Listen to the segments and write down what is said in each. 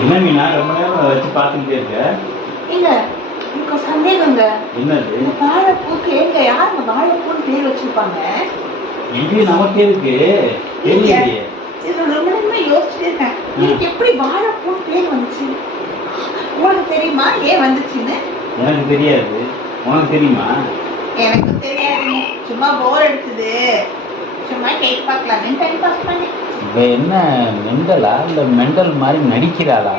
என்ன மீனா ரொம்ப நேரம் வச்சு பார்த்துக்கிட்டே இருக்க? இல்ல எனக்கு சந்தேகங்க. என்னது? வாழைப்பூக்கு எங்க யாருங்க வாழைப்பூன்னு பேர் வச்சிருப்பாங்க? இது நமக்கே இருக்கு தெரியலையே. இது ரொம்ப நேரமா யோசிச்சுட்டே இருக்கேன். எனக்கு எப்படி வாழைப்பூன்னு பேர் வந்துச்சு? உங்களுக்கு தெரியுமா? ஏன் வந்துச்சுன்னு? எனக்கு தெரியாது. உனக்கு தெரியுமா? எனக்கு தெரியாதுங்க. சும்மா போர் அடிச்சது. சும்மா கேக் பார்க்கலாமே டைம் பாஸ் பண்ணேன். இவ என்ன மெண்டலா? இல்ல மெண்டல் மாதிரி நடிக்கிறாளா?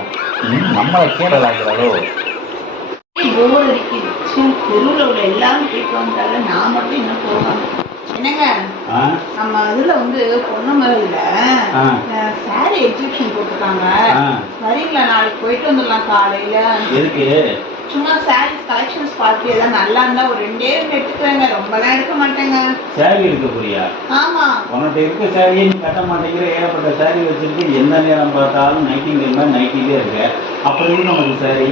நம்மளை கேரளாக்குறாளோ? போர் அடிக்குது தெருவுல உள்ள எல்லாரும் போயிட்டு வந்தாலும் நான் மட்டும் இன்னும் போகாம என்னங்க? நம்ம இதுல வந்து பொன்னமரில. சாரி எக்ஸிபிஷன் போட்டிருக்காங்க. ஆ. வரீங்களா நாளைக்கு போயிட்டு வந்துடலாம் காலையில. எதுக்கு? சும்மா சாரீஸ் கலெக்ஷன்ஸ் பார்த்து ஏதாவது நல்லா இருந்தா ஒரு ரெண்டே எடுத்துக்கிறேங்க ரொம்பலாம் எடுக்க மாட்டேங்க சாரி எடுக்க போறியா உன்கிட்ட இருக்க சாரியை நீ கட்ட மாட்டேங்கிற ஏகப்பட்ட சாரி வச்சிருக்கு. எந்த நேரம் பார்த்தாலும் நைட்டிங் மாதிரி நைட்டிலே இருக்க. அப்புறம் நமக்கு சாரி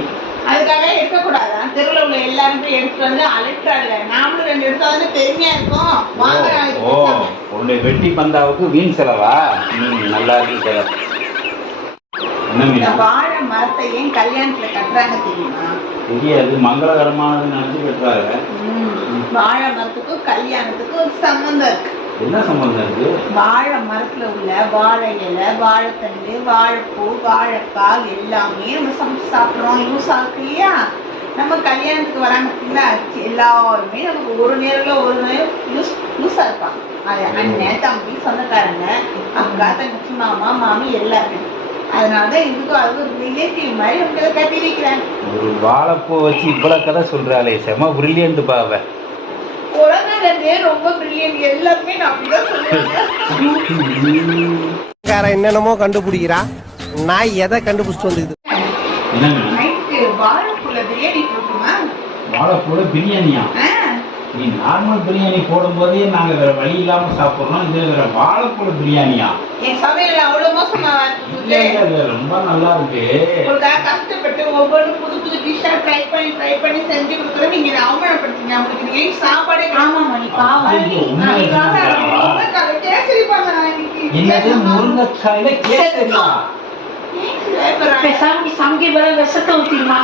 அதுக்காக எடுக்க கூடாதா தெருவுல உள்ள எல்லாரும் எடுத்துட்டு வந்து அழைக்கிறாங்க நாமளும் ரெண்டு எடுத்தா தானே பெருமையா இருக்கும். ஓ. உன்னுடைய வெட்டி பந்தாவுக்கு வீண் செலவா? நல்லா இருக்கு செலவு. என்ன மரத்தை ஏன் கல்யாணத்துல கட்டுறாங்க தெரியுமா? தெரியாது மங்களகரமானது நினைச்சு கட்டுறாங்க. வாழை மரத்துக்கும் கல்யாணத்துக்கும் ஒரு சம்மந்தம் இருக்கு. என்ன சம்பந்தம் இருக்கு? வாழை மரத்துல உள்ள வாழை இலை வாழைத்தண்டு வாழைப்பூ வாழைக்காய் எல்லாமே நம்ம சமைச்சு சாப்பிடுறோம். யூஸ் ஆகுது இல்லையா? நம்ம கல்யாணத்துக்கு வராங்க பார்த்தீங்களா எல்லாருமே நமக்கு ஒரு நேரம்ல ஒரு நேரம் யூஸ் யூஸா இருப்பாங்க. அது அண்ணன் தம்பி சொந்தக்காரங்க அக்கா தங்கச்சி மாமா மாமி எல்லாருமே. அதனாலதான் இதுக்கும் அது ஒரு ரிலேட்டிவ் மாதிரி ஒரு வாழைப்பூ வச்சு இவ்வளவு கதை சொல்றாளே செம பிரில்லியன்ட் பாவ உலகத்திலே ரொம்ப பிரில்லியன்ட் எல்லாருமே நான் அப்படிதான் சொல்லுவேன். காரன் என்னென்னமோ கண்டுபிடிக்கிறா. நான் எதை கண்டுபிடிச்சிட்டு? நைட்டு வாழைப்பூல பிரியாணி போட்டுமா? வாழைப்பூல பிரியாணியா நீ நார்மல் பிரியாணி போடும்போதே நாங்க வேற வழி இல்லாம சாப்பிடுறோம் இது வேற வாழைப்பூல பிரியாணியா என் சமையல் அவ்வளவு மோசமா இல்ல, இல்ல, இருக்குது இல்ல, ரொம்ப நல்லா இருக்கு உங்களுக்காக கஷ்டப்பட்டு ஒவ்வொன்றும் புது புது டிஷ்ஷா ட்ரை பண்ணி ட்ரை பண்ணி செஞ்சு கொடுக்குறேன் நீங்க இதை அவமானப்படுத்தீங்க உங்களுக்கு நீங்க சாப்பாடே ஆமா மணி ஐயோ, உண்மையை சொல்றியா? கேசரி பண்ணலாம் இன்னைக்கு என்னது முருங்கைக்காயில கேசரியா? பேசாம சமைக்க பதில் விஷத்தை ஊத்திடுமா?